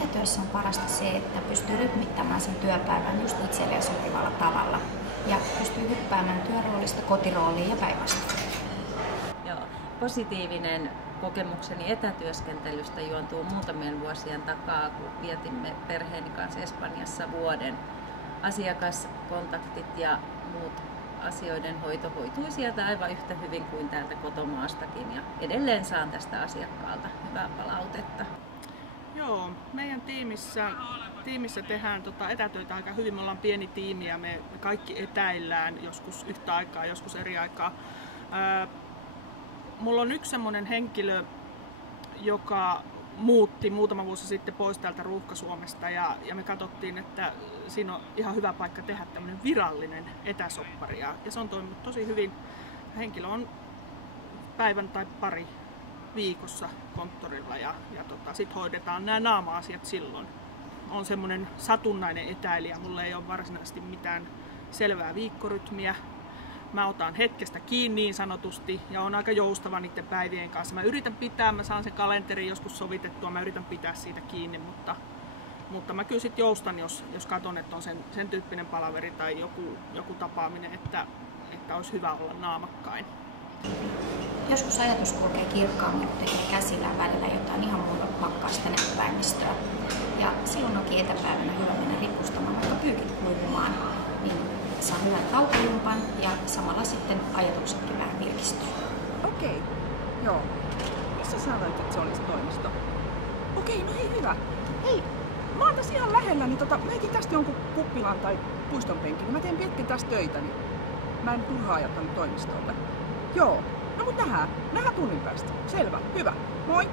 etätyössä on parasta se, että pystyy rytmittämään sen työpäivän just itselleen sopivalla tavalla ja pystyy hyppäämään työroolista kotirooliin ja päinvastoin. Joo. Positiivinen kokemukseni etätyöskentelystä juontuu muutamien vuosien takaa, kun vietimme perheeni kanssa Espanjassa vuoden. Asiakaskontaktit ja muut asioiden hoito hoitui sieltä aivan yhtä hyvin kuin täältä kotomaastakin ja edelleen saan tästä asiakkaalta hyvää palautetta. Joo, meidän tiimissä tehdään etätöitä aika hyvin. Me ollaan pieni tiimi ja me kaikki etäillään joskus yhtä aikaa, joskus eri aikaa. Mulla on yksi semmoinen henkilö, joka muutti muutama vuosi sitten pois täältä Ruuhka-Suomesta ja me katsottiin, että siinä on ihan hyvä paikka tehdä tämmöinen virallinen etäsoppari ja se on toiminut tosi hyvin. Henkilö on päivän tai pari viikossa konttorilla ja sitten hoidetaan nämä naama-asiat silloin. On semmoinen satunnainen etäilijä, mulla ei ole varsinaisesti mitään selvää viikkorytmiä. Mä otan hetkestä kiinni niin sanotusti ja on aika joustava niiden päivien kanssa. Mä yritän pitää, mä saan sen kalenterin joskus sovitettua, mä yritän pitää siitä kiinni, mutta mä kyllä sit joustan, jos katson, että on sen tyyppinen palaveri tai joku tapaaminen, että olisi hyvä olla naamakkain. Joskus ajatus kulkee kirkkaammin, kun tekee käsillään välillä jotain ihan muuta pakkaista näppäimistöä. Ja silloin onkin etäpäivänä hyvä mennä rippustamaan vaikka pyykit kuivumaan, niin saa hyvän taukojumpan ja samalla sitten ajatuksetkin vähän virkistyy. Okei, joo. Missä sanoit, että se olisi toimisto? Okei, no hei hyvä. Hei, mä oon tässä ihan lähellä, niin mä etin tästä jonkun kuppilan tai puiston penkin, niin mä teen pietkin tästä töitä, niin mä en turhaa ajattanut toimistolle. Joo, no mut nähdään tunnin päästä. Selvä, hyvä. Moi!